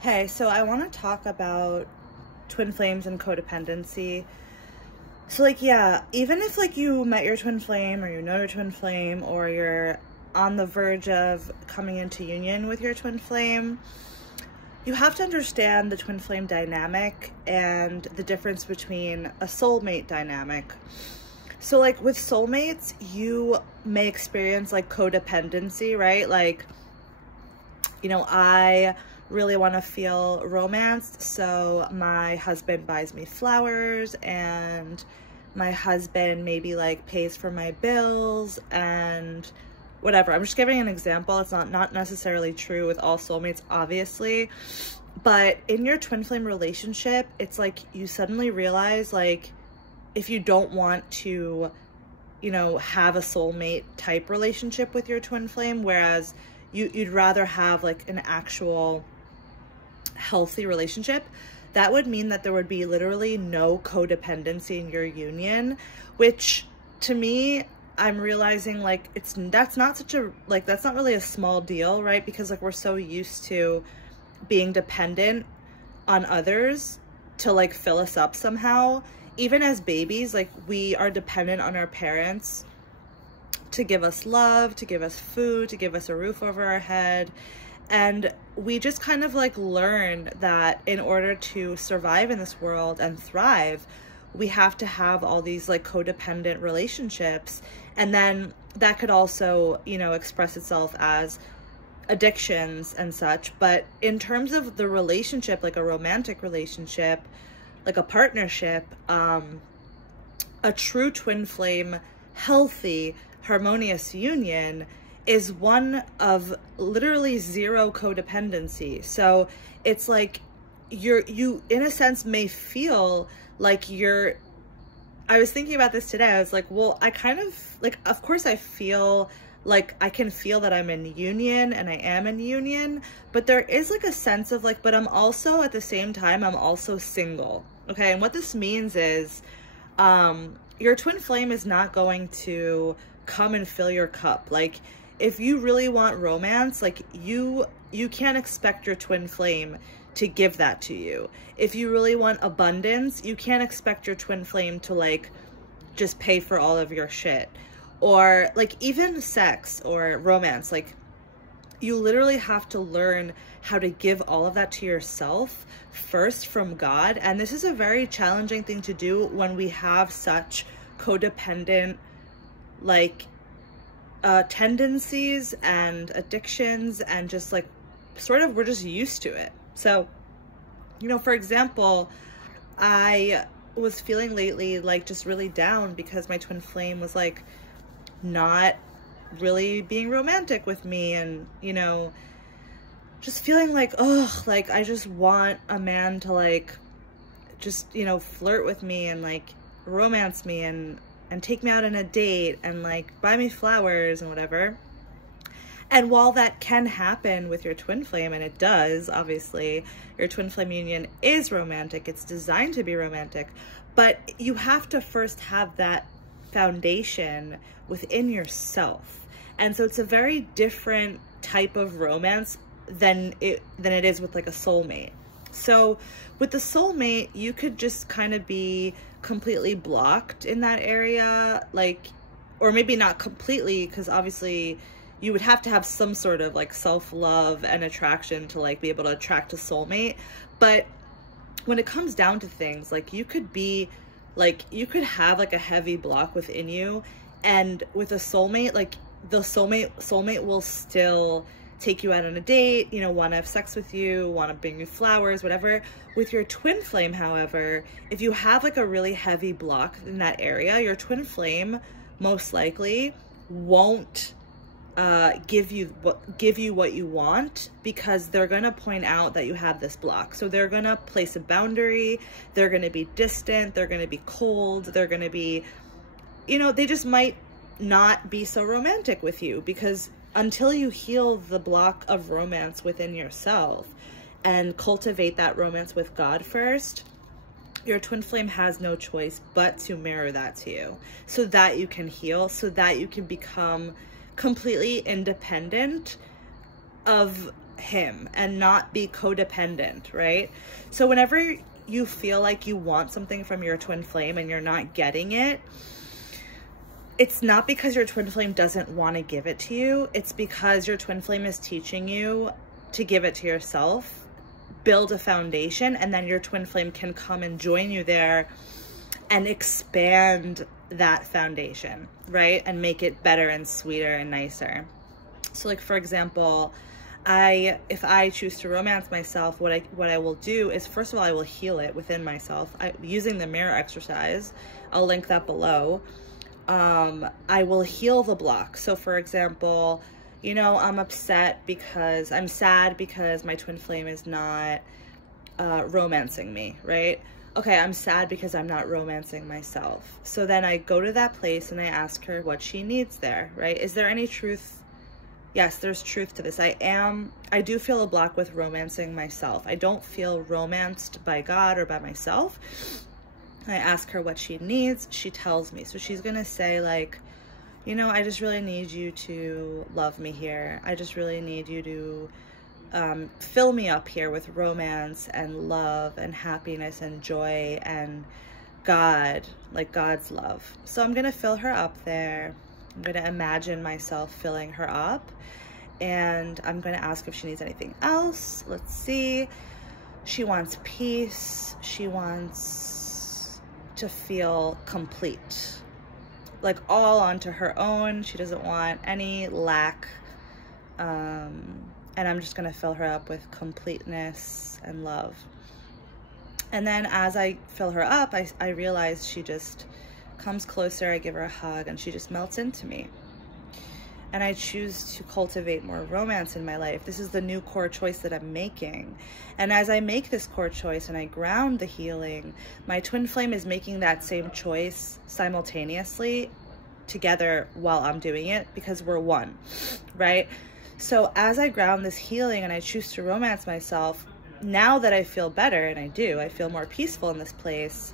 Hey, so I want to talk about twin flames and codependency. So yeah, even if you met your twin flame, or you know your twin flame, or you're on the verge of coming into union with your twin flame, you have to understand the twin flame dynamic and the difference between a soulmate dynamic. So with soulmates, you may experience codependency, right? I really want to feel romanced, so my husband buys me flowers, and my husband maybe pays for my bills and whatever. I'm just giving an example. It's not necessarily true with all soulmates, obviously, but in your twin flame relationship, it's you suddenly realize if you don't want to have a soulmate type relationship with your twin flame, whereas you'd rather have an actual healthy relationship, that would mean that there would be literally no codependency in your union, which to me, I'm realizing that's not really a small deal, right? Because we're so used to being dependent on others to fill us up somehow. Even as babies, we are dependent on our parents to give us love, to give us food, to give us a roof over our head. And we just kind of learn that in order to survive in this world and thrive, we have to have all these codependent relationships. And then that could also, express itself as addictions and such. But in terms of the relationship, a romantic relationship, a partnership, a true twin flame, healthy, harmonious union is one of literally zero codependency. So it's you in a sense may feel I was thinking about this today. I was well, I kind of of course I feel I can feel that I'm in union, and I am in union, but there is a sense of but I'm also at the same time, I'm also single. Okay. And what this means is, your twin flame is not going to come and fill your cup. If you really want romance, you can't expect your twin flame to give that to you. If you really want abundance, you can't expect your twin flame to just pay for all of your shit. Or even sex or romance, you literally have to learn how to give all of that to yourself first from God. And this is a very challenging thing to do when we have such codependent tendencies and addictions, and just we're just used to it. So, for example, I was feeling lately just really down because my twin flame was not really being romantic with me, and just feeling oh, I just want a man to just flirt with me and romance me and take me out on a date and buy me flowers and whatever. And while that can happen with your twin flame, and it does, obviously, your twin flame union is romantic, it's designed to be romantic, but you have to first have that foundation within yourself. And so it's a very different type of romance than it is with a soulmate. So with the soulmate, you could just kind of be completely blocked in that area, or maybe not completely, because obviously you would have to have some sort of self-love and attraction to be able to attract a soulmate. But when it comes down to things, you could be you could have a heavy block within you, and with a soulmate, the soulmate will still take you out on a date, want to have sex with you, want to bring you flowers, whatever. With your twin flame, however, if you have a really heavy block in that area, your twin flame most likely won't give you what you want, because they're going to point out that you have this block. So they're going to place a boundary, they're going to be distant, they're going to be cold, they're going to be, they just might not be so romantic with you, because until you heal the block of romance within yourself and cultivate that romance with God first, your twin flame has no choice but to mirror that to you, so that you can heal, so that you can become completely independent of him and not be codependent, right? So whenever you feel like you want something from your twin flame and you're not getting it, it's not because your twin flame doesn't want to give it to you. It's because your twin flame is teaching you to give it to yourself, build a foundation, and then your twin flame can come and join you there and expand that foundation, right? And make it better and sweeter and nicer. So like, for example, if I choose to romance myself, what I will do is, first of all, I will heal it within myself using the mirror exercise. I'll link that below. I will heal the block. So for example, you know, I'm sad because my twin flame is not romancing me, right? Okay, I'm sad because I'm not romancing myself. So then I go to that place and I ask her what she needs there, right? Is there any truth? Yes, there's truth to this. I do feel a block with romancing myself. I don't feel romanced by God or by myself. I ask her what she needs. She tells me. So she's going to say like, you know, I just really need you to love me here. I just really need you to fill me up here with romance and love and happiness and joy and God, like God's love. So I'm going to fill her up there. I'm going to imagine myself filling her up, and I'm going to ask if she needs anything else. Let's see. She wants peace. She wants to feel complete, like all onto her own. She doesn't want any lack. And I'm just going to fill her up with completeness and love. And then as I fill her up, I realize she just comes closer. I give her a hug and she just melts into me. And I choose to cultivate more romance in my life. This is the new core choice that I'm making. And as I make this core choice and I ground the healing, my twin flame is making that same choice simultaneously together while I'm doing it, because we're one, right? So as I ground this healing and I choose to romance myself, now that I feel better, and I feel more peaceful in this place,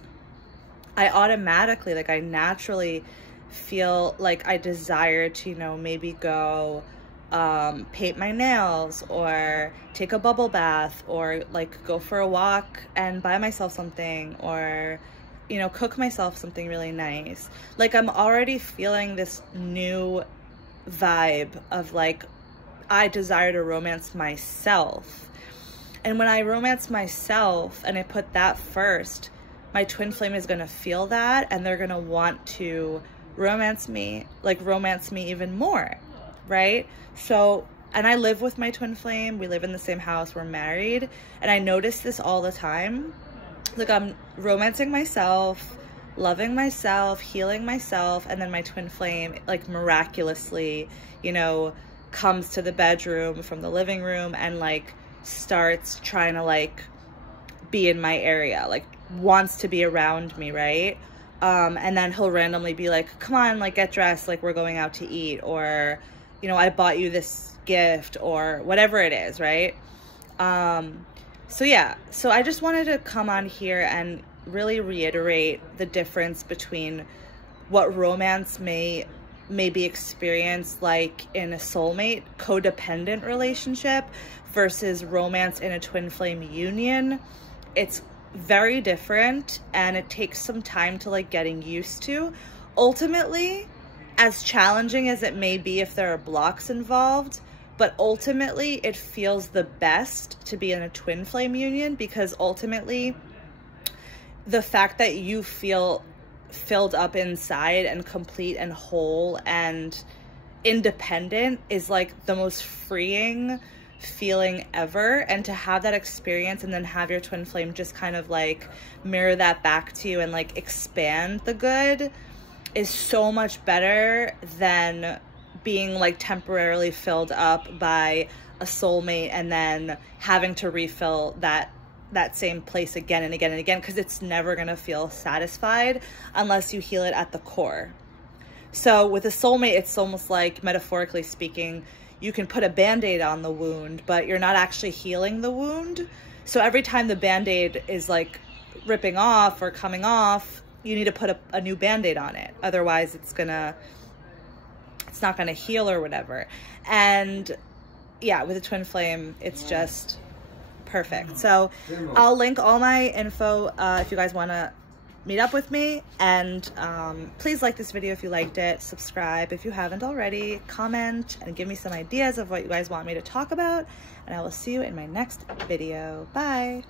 I automatically, like I naturally feel like I desire to, you know, maybe go paint my nails or take a bubble bath or like go for a walk and buy myself something, or, you know, cook myself something really nice. Like I'm already feeling this new vibe of like, I desire to romance myself. And when I romance myself and I put that first, my twin flame is going to feel that and they're going to want to romance me even more, right? So, and I live with my twin flame. We live in the same house. We're married. And I notice this all the time. Like I'm romancing myself, loving myself, healing myself, and then my twin flame like miraculously, you know, comes to the bedroom from the living room and like starts trying to like be in my area, like wants to be around me, right? And then he'll randomly be like, come on, like get dressed, like we're going out to eat, or, you know, I bought you this gift, or whatever it is, right? So yeah, so I just wanted to come on here and really reiterate the difference between what romance may be experienced like in a soulmate codependent relationship versus romance in a twin flame union. It's very different and it takes some time to like getting used to. Ultimately, as challenging as it may be if there are blocks involved, but ultimately it feels the best to be in a twin flame union, because ultimately the fact that you feel filled up inside and complete and whole and independent is like the most freeing feeling ever. And to have that experience and then have your twin flame just kind of like mirror that back to you and like expand the good is so much better than being like temporarily filled up by a soulmate and then having to refill that same place again and again and again, because it's never going to feel satisfied unless you heal it at the core. So with a soulmate, it's almost like, metaphorically speaking, you can put a band-aid on the wound, but you're not actually healing the wound. So every time the band-aid is like ripping off or coming off, you need to put a new band-aid on it. Otherwise it's not gonna heal or whatever. And yeah, with a twin flame, it's just perfect. So I'll link all my info if you guys want to meet up with me. And please like this video if you liked it, subscribe if you haven't already, comment and give me some ideas of what you guys want me to talk about, and I will see you in my next video. Bye.